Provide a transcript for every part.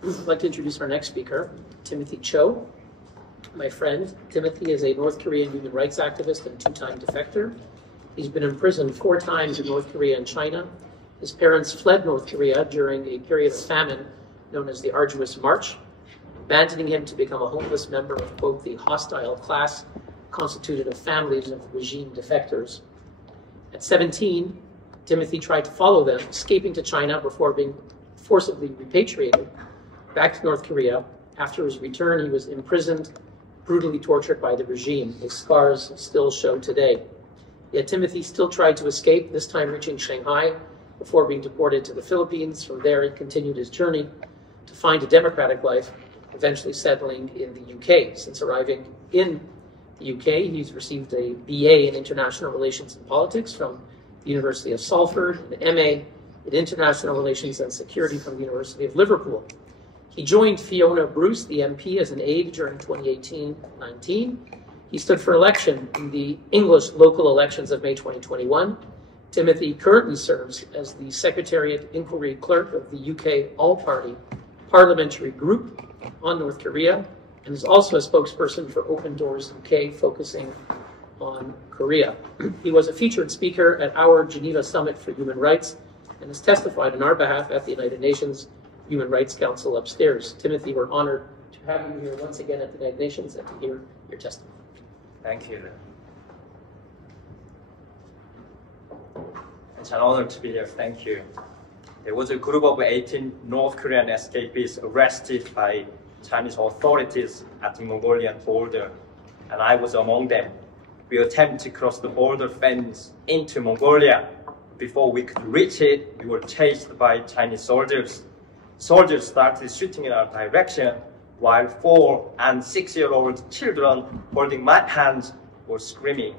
I'd like to introduce our next speaker, Timothy Cho. My friend, Timothy is a North Korean human rights activist and two-time defector. He's been imprisoned 4 times in North Korea and China. His parents fled North Korea during a period of famine known as the Arduous March, abandoning him to become a homeless member of, quote, the hostile class constituted of families of regime defectors. At 17, Timothy tried to follow them, escaping to China before being forcibly repatriated back to North Korea. After his return, he was imprisoned, brutally tortured by the regime. His scars still show today. Yet Timothy still tried to escape, this time reaching Shanghai before being deported to the Philippines. From there, he continued his journey to find a democratic life, eventually settling in the UK. Since arriving in the UK, he's received a BA in International Relations and Politics from the University of Salford, an MA in International Relations and Security from the University of Liverpool. He joined Fiona Bruce, the MP, as an aide during 2018-19. He stood for election in the English local elections of May 2021. Timothy currently serves as the Secretariat Inquiry Clerk of the UK All-Party Parliamentary Group on North Korea, and is also a spokesperson for Open Doors UK, focusing on Korea. He was a featured speaker at our Geneva Summit for Human Rights and has testified on our behalf at the United Nations Human Rights Council upstairs. Timothy, we're honored to have you here once again at the United Nations and to hear your testimony. Thank you. It's an honor to be here. Thank you. There was a group of 18 North Korean escapees arrested by Chinese authorities at the Mongolian border, and I was among them. We attempted to cross the border fence into Mongolia. Before we could reach it, we were chased by Chinese soldiers. Soldiers started shooting in our direction, while 4- and 6-year-old children holding my hands were screaming.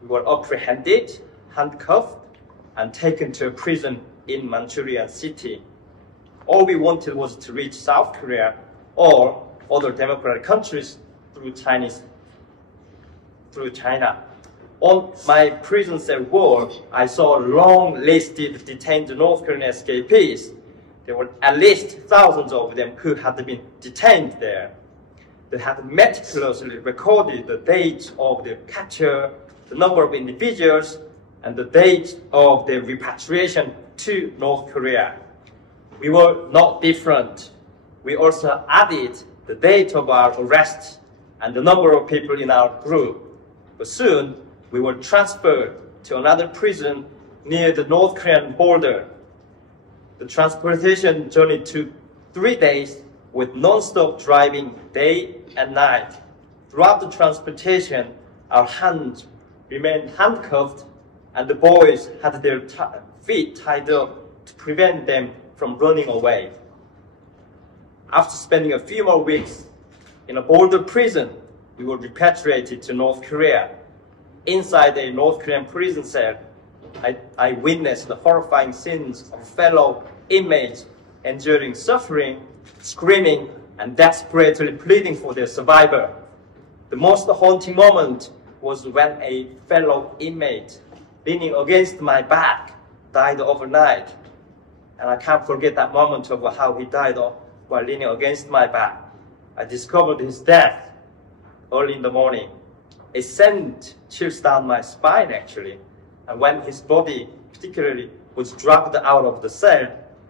We were apprehended, handcuffed, and taken to a prison in Manchurian city. All we wanted was to reach South Korea or other democratic countries through China. On my prison cell wall, I saw a long list of detained North Korean escapees. There were at least thousands of them who had been detained there. They had meticulously recorded the date of their capture, the number of individuals, and the date of their repatriation to North Korea. We were not different. We also added the date of our arrest and the number of people in our group. But soon, we were transferred to another prison near the North Korean border. The transportation journey took 3 days with non-stop driving day and night. Throughout the transportation, our hands remained handcuffed and the boys had their feet tied up to prevent them from running away. After spending a few more weeks in a border prison, we were repatriated to North Korea. Inside a North Korean prison cell, I witnessed the horrifying scenes of fellow inmates enduring suffering, screaming, and desperately pleading for their survival. The most haunting moment was when a fellow inmate, leaning against my back, died overnight. And I can't forget that moment of how he died while leaning against my back. I discovered his death early in the morning. It sent chills down my spine, actually. And when his body particularly was dragged out of the cell,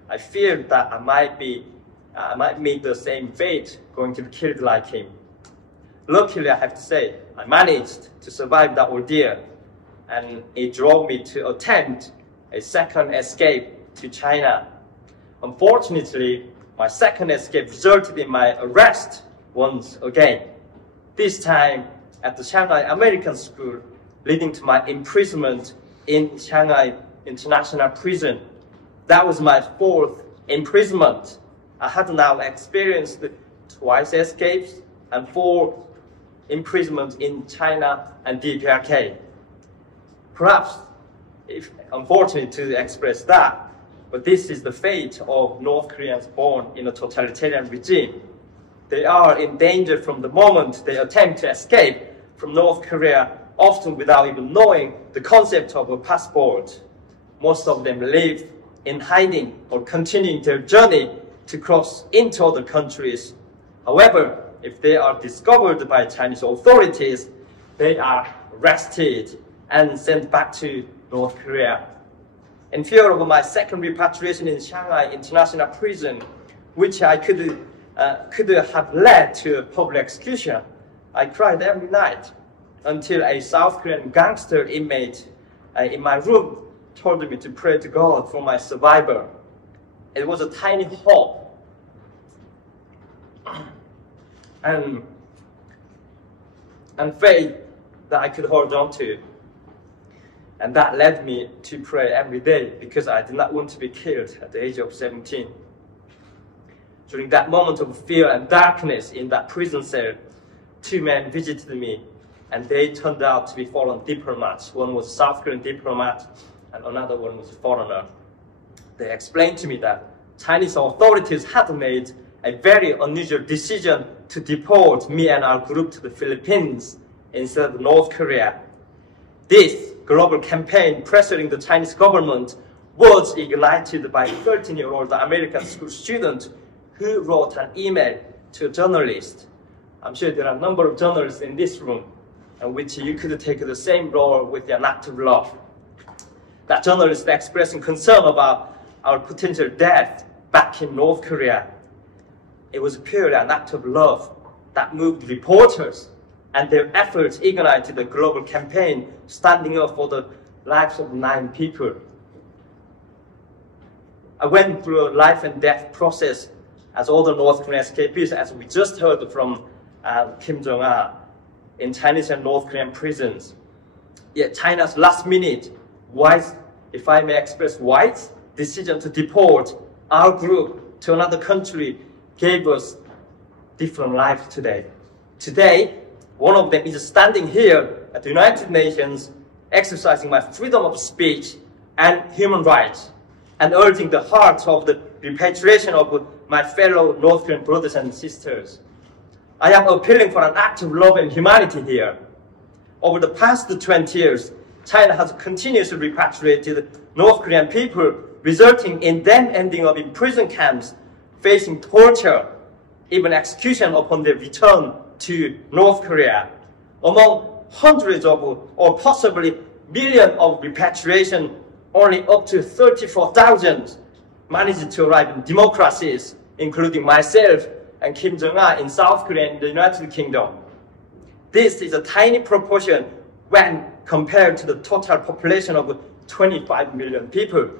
I feared that I might meet the same fate, going to be killed like him. Luckily, I have to say, I managed to survive that ordeal, and it drove me to attempt a second escape to China. Unfortunately, my second escape resulted in my arrest once again, this time at the Shanghai American School, leading to my imprisonment in Shanghai International Prison. That was my 4th imprisonment. I had now experienced 2 escapes and 4 imprisonments in China and DPRK. Perhaps, unfortunate to express that, but this is the fate of North Koreans born in a totalitarian regime. They are in danger from the moment they attempt to escape from North Korea, often without even knowing the concept of a passport. Most of them live in hiding or continuing their journey to cross into other countries. However, if they are discovered by Chinese authorities, they are arrested and sent back to North Korea. In fear of my second repatriation in Shanghai International Prison, which I could have led to a public execution, I cried every night until a South Korean gangster inmate in my room told me to pray to God for my survivor. It was a tiny hope and faith that I could hold on to. And that led me to pray every day because I did not want to be killed at the age of 17. During that moment of fear and darkness in that prison cell, 2 men visited me, and they turned out to be foreign diplomats. One was a South Korean diplomat, and another one was a foreigner. They explained to me that Chinese authorities had made a very unusual decision to deport me and our group to the Philippines instead of North Korea. This global campaign pressuring the Chinese government was ignited by a 13-year-old American school student who wrote an email to a journalist. I'm sure there are a number of journalists in this room in which you could take the same role with an act of love. That journalist expressing concern about our potential death back in North Korea. It was purely an act of love that moved reporters, and their efforts ignited a global campaign standing up for the lives of 9 people. I went through a life and death process as other North Korean escapees, as we just heard from Kim Jong-un, in Chinese and North Korean prisons. Yet China's last minute, wise, if I may express, wise decision to deport our group to another country gave us different lives today. Today, one of them is standing here at the United Nations, exercising my freedom of speech and human rights, and urging the heart of the repatriation of my fellow North Korean brothers and sisters. I am appealing for an act of love and humanity here. Over the past 20 years, China has continuously repatriated North Korean people, resulting in them ending up in prison camps, facing torture, even execution upon their return to North Korea. Among hundreds of, or possibly millions of repatriation, only up to 34,000 managed to arrive in democracies, including myself and Kim Jong-un in South Korea and the United Kingdom. This is a tiny proportion when compared to the total population of 25 million people.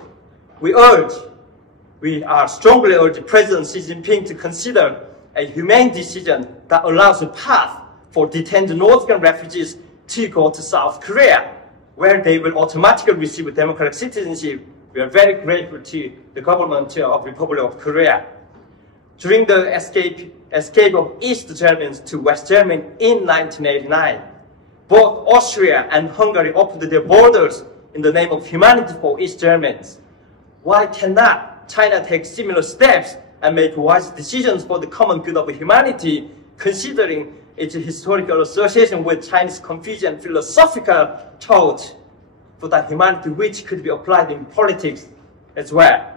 We are strongly urge President Xi Jinping to consider a humane decision that allows a path for detained North Korean refugees to go to South Korea, where they will automatically receive democratic citizenship. We are very grateful to the government of the Republic of Korea. During the escape of East Germans to West Germany in 1989, both Austria and Hungary opened their borders in the name of humanity for East Germans. Why cannot China take similar steps and make wise decisions for the common good of humanity, considering its historical association with Chinese Confucian philosophical thought for that humanity which could be applied in politics as well?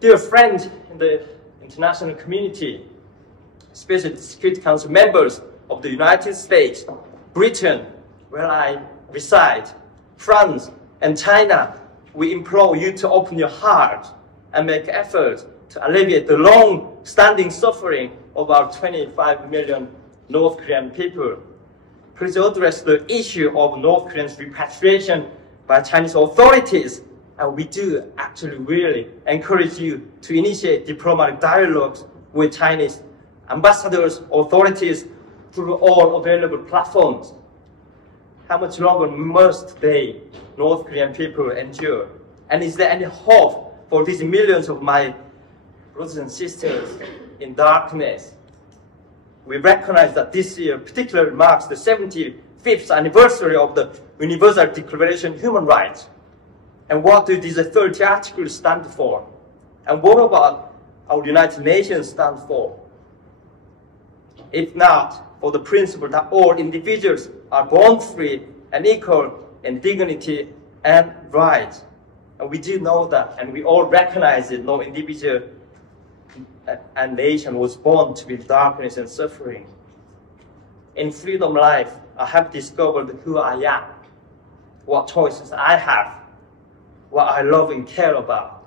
Dear friends in the international community, especially the Security Council members of the United States, Britain, where I reside, France, and China, we implore you to open your heart and make efforts to alleviate the long-standing suffering of our 25 million North Korean people. Please address the issue of North Koreans' repatriation by Chinese authorities, and we do actually really encourage you to initiate diplomatic dialogues with Chinese ambassadors, authorities, through all available platforms. How much longer must they, North Korean people, endure? And is there any hope for these millions of my brothers and sisters in darkness? We recognize that this year particularly marks the 75th anniversary of the Universal Declaration of Human Rights. And what do these 30 articles stand for? And what about our United Nations stand for? If not for the principle that all individuals are born free and equal in dignity and rights. And we do know that, and we all recognize it. No individual a nation was born to be darkness and suffering. In freedom life, I have discovered who I am, what choices I have, what I love and care about,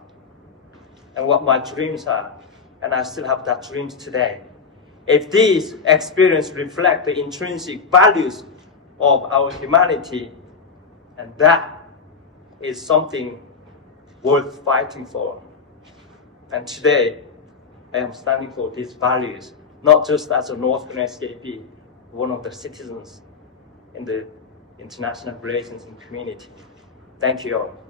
and what my dreams are. And I still have that dreams today. If these experiences reflect the intrinsic values of our humanity, and that is something worth fighting for. And today, I am standing for these values, not just as a North Korean escapee, one of the citizens in the international relations and community. Thank you all.